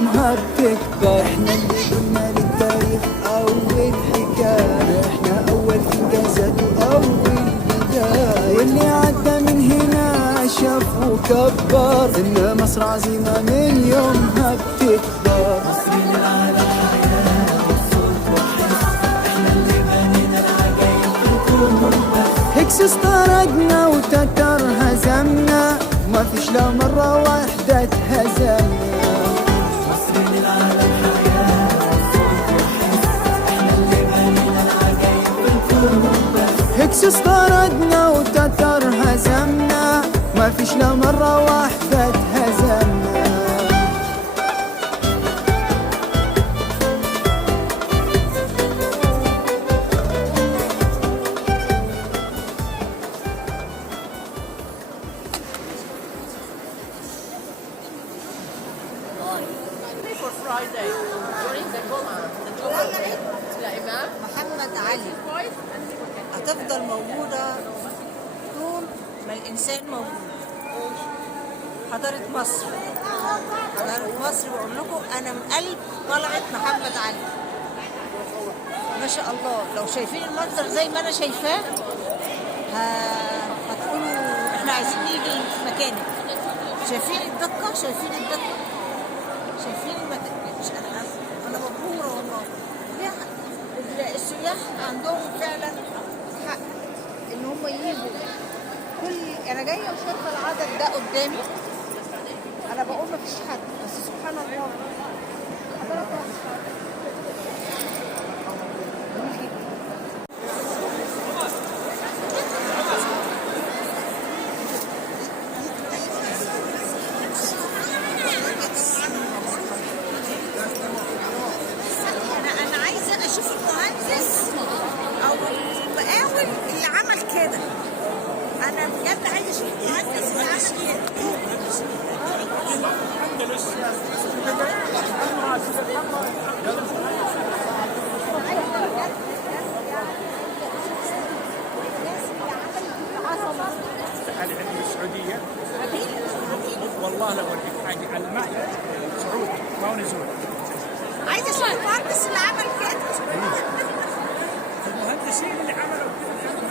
يومها بتكبر. احنا اللي قلنا للتاريخ أول حكاية، احنا أول إنجازات وأول بداية، واللي عدى من هنا شاف وكبر إن مصر عظيمة من يومها بتكبر. مصر للعالم حياة والصوت وحس، احنا اللي بنينا العجايب بالكون بس. هكس استردنا وتتر هزمنا، ما فيش لا مرة واحدة اتهزمنا. مصر للعالم حياة والصوت وحس، احنا اللي بنينا العجايب بالكون بس. هكس استردنا وتتر هزمنا، ما فيش لا مرة واحدة اتهزمنا. محمد علي هتفضل موجودة طول ما الإنسان موجود. حضارة مصر، حضارة مصر بقول لكم أنا من قلب طلعت محمد علي. ما شاء الله لو شايفين المنظر زي ما أنا شايفاه هتقولوا إحنا عايزين نيجي مكانك. شايفين الدقة، شايفين الدقة، شايفين أنا مبهورة والله. السياح عندهم فعلا حق ان هم يجوا. انا جايه وشايفه العدد ده قدامي، انا بقول ما فيش حد، بس سبحان الله حضرتك انا عايزه اشوف المهندس او المقاول اللي عمل كده. انا بجد عايزه اشوف المهندس اللي عمل كده. تعالي عندي السعودية والله لو اوريك حاجة على الماء صعود ما هو نزول. عايزه اشوف المهندس اللي عمل كده. المهندسين اللي عملوا كده